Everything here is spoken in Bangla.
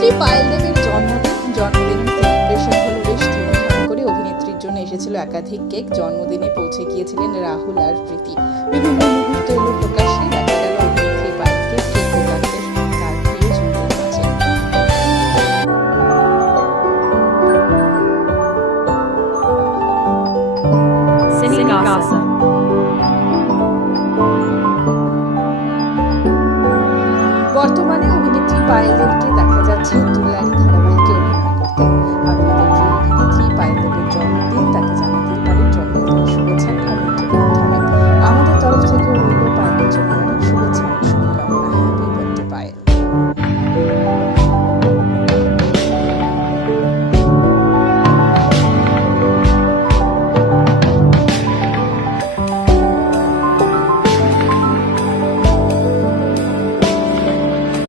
অভিনেত্রী পায়েল দেবের জন্মদিন সেলিব্রেশন হলো বেশ ধুমধাম করে। অভিনেত্রীর জন্য এসেছিল একাধিক কেক। জন্মদিনে পৌঁছে গিয়েছিলেন রাহুল আর প্রীতি। বিভিন্ন মুহূর্ত এলো প্রকাশ্যে, দেখা গেল অভিনেত্রী পায়েলকে কেক কাটতে তার প্রিয়জনদের মাঝে। Cine Gossip. বর্তমানে অভিনেত্রী পায়েল দেবকে দেখা যাচ্ছে দুলারি